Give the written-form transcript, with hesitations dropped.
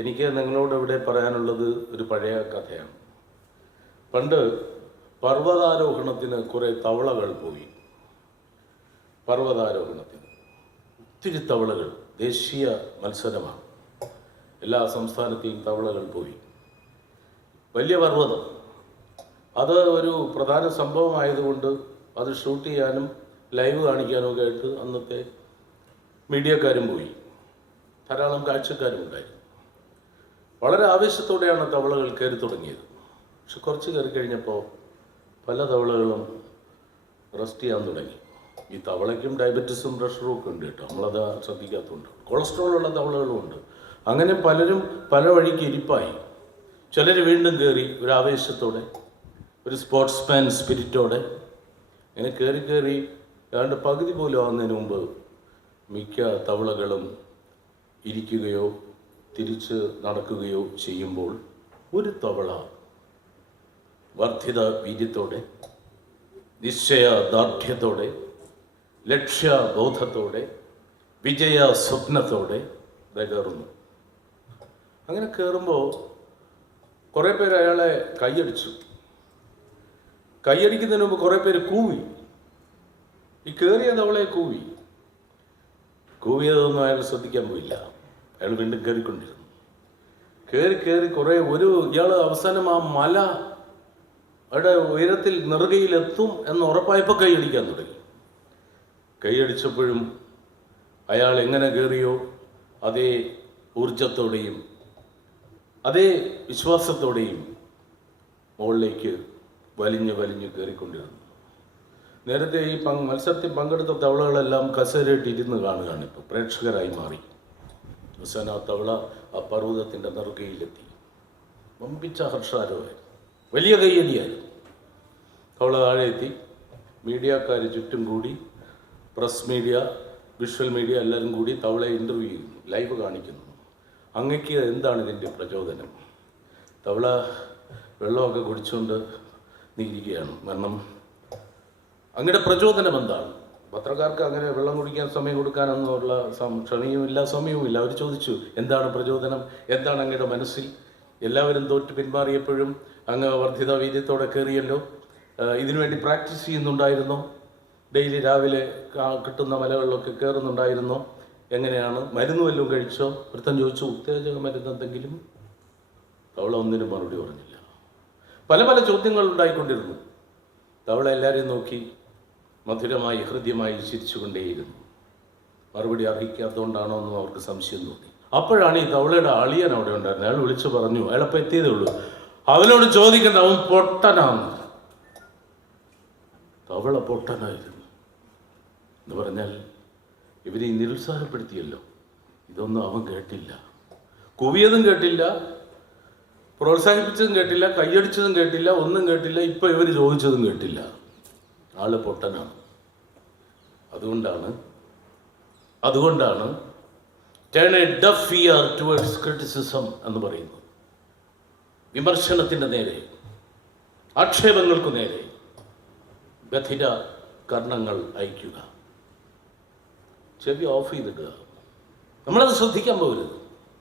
എനിക്ക് നിങ്ങളോട് ഇവിടെ പറയാനുള്ളത് ഒരു പഴയ കഥയാണ്. പണ്ട് പർവ്വതാരോഹണത്തിന് കുറേ തവളകൾ പോയി. പർവ്വതാരോഹണത്തിന് ഒത്തിരി തവളകൾ, ദേശീയ മത്സരമാണ്. എല്ലാ സംസ്ഥാനത്തെയും തവളകൾ പോയി. വലിയ പർവ്വതം, അത് ഒരു പ്രധാന സംഭവമായതുകൊണ്ട് അത് ഷൂട്ട് ചെയ്യാനും ലൈവ് കാണിക്കാനും ഒക്കെ ആയിട്ട് അന്നത്തെ മീഡിയക്കാരും പോയി. ധാരാളം കാഴ്ചക്കാരും ഉണ്ടായിരുന്നു. വളരെ ആവേശത്തോടെയാണ് തവളകൾ കയറി തുടങ്ങിയത്. പക്ഷെ കുറച്ച് കയറി കഴിഞ്ഞപ്പോൾ പല തവളകളും റെസ്റ്റ് ചെയ്യാൻ തുടങ്ങി. ഈ തവളയ്ക്കും ഡയബറ്റീസും പ്രഷറും ഒക്കെ ഉണ്ട് കേട്ടോ, നമ്മളത് ശ്രദ്ധിക്കാത്തതുകൊണ്ട്. കൊളസ്ട്രോളുള്ള തവളകളും ഉണ്ട്. അങ്ങനെ പലരും പല വഴിക്ക് ഇരിപ്പായി. ചിലർ വീണ്ടും കയറി ഒരു ആവേശത്തോടെ, ഒരു സ്പോർട്സ്മാൻ സ്പിരിറ്റോടെ. ഇങ്ങനെ കയറി ഏതാണ്ട് പകുതി പോലും ആവുന്നതിന് മുമ്പ് മിക്ക തവളകളും ഇരിക്കുകയോ തിരിച്ച് നടക്കുകയോ ചെയ്യുമ്പോൾ ഒരു തവള വർദ്ധിത വീര്യത്തോടെ, നിശ്ചയദാർഢ്യത്തോടെ, ലക്ഷ്യബോധത്തോടെ, വിജയ സ്വപ്നത്തോടെ കയറുന്നു. അങ്ങനെ കയറുമ്പോൾ കുറേ പേര് അയാളെ കൈയടിച്ചു. കൈയടിക്കുന്നതിന് മുമ്പ് കുറേ പേര് കൂവി. ഈ കയറിയ തവളയെ കൂവിയതൊന്നും അയാൾ ശ്രദ്ധിക്കാൻ പോയില്ല. അയാൾ വീണ്ടും കയറിക്കൊണ്ടിരുന്നു. കയറി കുറേ ഇയാൾ അവസാനം ആ മല അവിടെ ഉയരത്തിൽ നെറുകയിലെത്തും എന്ന് ഉറപ്പായപ്പോൾ കൈയടിക്കാൻ തുടങ്ങി. കൈയടിച്ചപ്പോഴും അയാൾ എങ്ങനെ കയറിയോ അതേ ഊർജത്തോടെയും അതേ വിശ്വാസത്തോടെയും മുകളിലേക്ക് വലിഞ്ഞു കയറിക്കൊണ്ടിരുന്നു. നേരത്തെ ഈ മത്സരത്തിൽ പങ്കെടുത്ത തവളകളെല്ലാം കസേരയിട്ട് ഇരുന്ന് കാണുകയാണ്. ഇപ്പോൾ പ്രേക്ഷകരായി മാറി. അവസാനം ആ തവള ആ പർവ്വതത്തിൻ്റെ നെറുകയിലെത്തി. വമ്പിച്ച ഹർഷാരമായിരുന്നു, വലിയ കയ്യടിയായിരുന്നു. തവള താഴെ എത്തി. മീഡിയക്കാർ ചുറ്റും കൂടി, പ്രസ് മീഡിയ, വിഷ്വൽ മീഡിയ എല്ലാവരും കൂടി തവളയെ ഇൻ്റർവ്യൂ ചെയ്യുന്നു, ലൈവ് കാണിക്കുന്നു. അങ്ങക്ക് എന്താണ് ഇതിൻ്റെ പ്രചോദനം? തവള വെള്ളമൊക്കെ കുടിച്ചുകൊണ്ട് നീരിക്കുകയാണ്. കാരണം അങ്ങയുടെ പ്രചോദനം എന്താണ്? പത്രക്കാർക്ക് അങ്ങനെ വെള്ളം കുടിക്കാൻ സമയം കൊടുക്കാനൊന്നുമുള്ള ക്ഷമയുമില്ല, സമയവുമില്ല. അവർ ചോദിച്ചു, എന്താണ് പ്രചോദനം, എന്താണ് അങ്ങയുടെ മനസ്സിൽ? എല്ലാവരും തോറ്റ് പിന്മാറിയപ്പോഴും അങ്ങ് വർദ്ധിത വീര്യത്തോടെ കയറിയല്ലോ. ഇതിനുവേണ്ടി പ്രാക്ടീസ് ചെയ്യുന്നുണ്ടായിരുന്നോ? ഡെയിലി രാവിലെ കിട്ടുന്ന മലകളിലൊക്കെ കയറുന്നുണ്ടായിരുന്നോ? എങ്ങനെയാണ്? മരുന്ന് വല്ലതും കഴിച്ചോ? ഒരുത്തൻ ചോദിച്ചു, ഉത്തേജക മരുന്ന് എന്തെങ്കിലും? തവള ഒന്നിനും മറുപടി പറഞ്ഞില്ല. പല ചോദ്യങ്ങൾ ഉണ്ടായിക്കൊണ്ടിരുന്നു. തവള എല്ലാവരെയും നോക്കി മധുരമായി ഹൃദ്യമായി ചിരിച്ചുകൊണ്ടേയിരുന്നു. മറുപടി അർഹിക്കാത്തതുകൊണ്ടാണോ എന്നും അവർക്ക് സംശയം തോന്നി. അപ്പോഴാണ് ഈ തവളയുടെ അളിയൻ അവിടെ ഉണ്ടായിരുന്നത്. അയാൾ വിളിച്ചു പറഞ്ഞു, അയാളപ്പം എത്തിയതേ ഉള്ളൂ, അവനോട് ചോദിക്കണ്ട, അവൻ പൊട്ടനാണ്. തവള പൊട്ടനായിരുന്നു എന്ന് പറഞ്ഞാൽ ഇവരെ നിരുത്സാഹപ്പെടുത്തിയല്ലോ. ഇതൊന്നും അവൻ കേട്ടില്ല. കൂവിയതും കേട്ടില്ല, പ്രോത്സാഹിപ്പിച്ചതും കേട്ടില്ല, കൈയടിച്ചതും കേട്ടില്ല, ഒന്നും കേട്ടില്ല. ഇപ്പം ഇവർ ചോദിച്ചതും കേട്ടില്ല. ആള് പൊട്ടനാണ്. അതുകൊണ്ടാണ് turn A duff year towards criticism എന്ന് പറയുന്നത്. വിമർശനത്തിൻ്റെ നേരെ, ആക്ഷേപങ്ങൾക്കു നേരെ ബധിര കർണങ്ങൾ അയക്കുക, ചെവി ഓഫ് ചെയ്തിടുക. നമ്മളത് ശ്രദ്ധിക്കാൻ പോകരുത്.